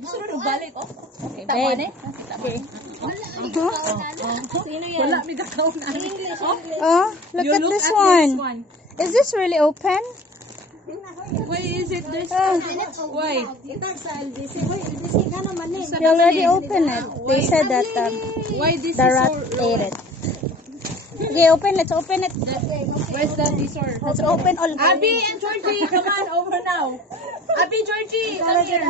Gusto rin balik. Oh. Okay, Babe. Sino yan? Wala, may gagawin na. English. Oh, look at this one. Is this really open? Why is it this? Why? They already opened it. They said that Why this the is rat so ate it. Okay, open. Let's open it. Where's the dessert? Let's open all. Abby and Georgie, come on over now. Abby, Georgie, come here.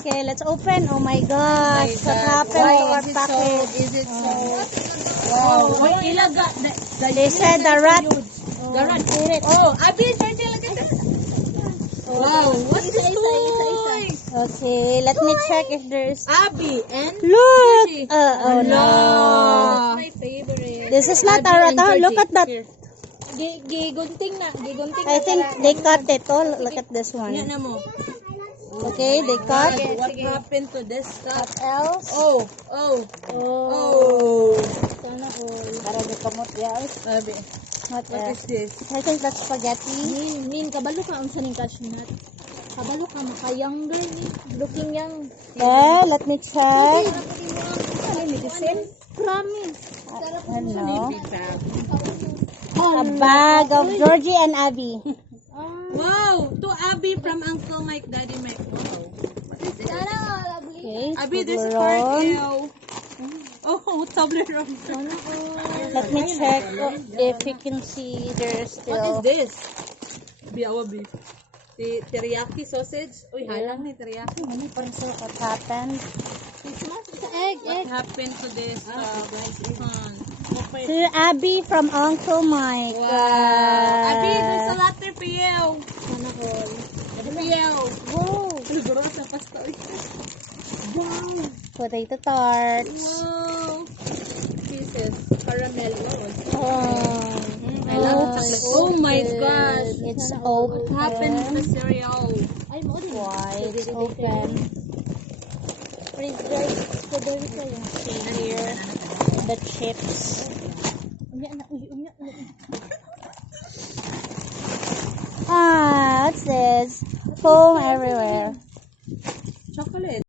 Okay, let's open. Oh my gosh, what happened to our package? Is it so? Wow. Why ilaga? They said the rat. The rat ate it. Oh, Abby and Georgie, look at that. Wow, what's this toy? Okay, let me check if there's. Abby and Look. Georgie. Oh no. That's my favorite. This is not a rat. Oh, look at that. Gigunting na. Gigunting I think they cut it. Oh, look at this one. na mo. Okay, they cut. What happened to this stuff? Else? Oh. Sana all. Para di kamot yaos. Abby, What what is else? this? I think that's spaghetti. Min, kabalo ka ang saning cashew nut. Kabalo ka, maka-younger ni. Looking young. Okay, let me check. Medicine? Promise. I don't know. A bag of Georgie and Abby. Wow, to Abby from Uncle Mike, Daddy Mike. Wow. What is it? Okay, Abby, this is for Toblerone. you. Oh, Toblerone. Let me check if you can see there's What is still. this? Biawabi. Teriyaki sausage. Uy, halang ni teriyaki. What happened? What happened to this? To Abby from Uncle Mike. Wow. Abby, there's a latte for you. For you. Wow. Siguro sa pasta. Potato tarts. Wow. Pieces. Caramel. Oh, I love chocolate. Oh my gosh. It's What happened to open. the cereal? Why it's open? Here, the chips. Ah, what's this? Foam everywhere. Chocolate.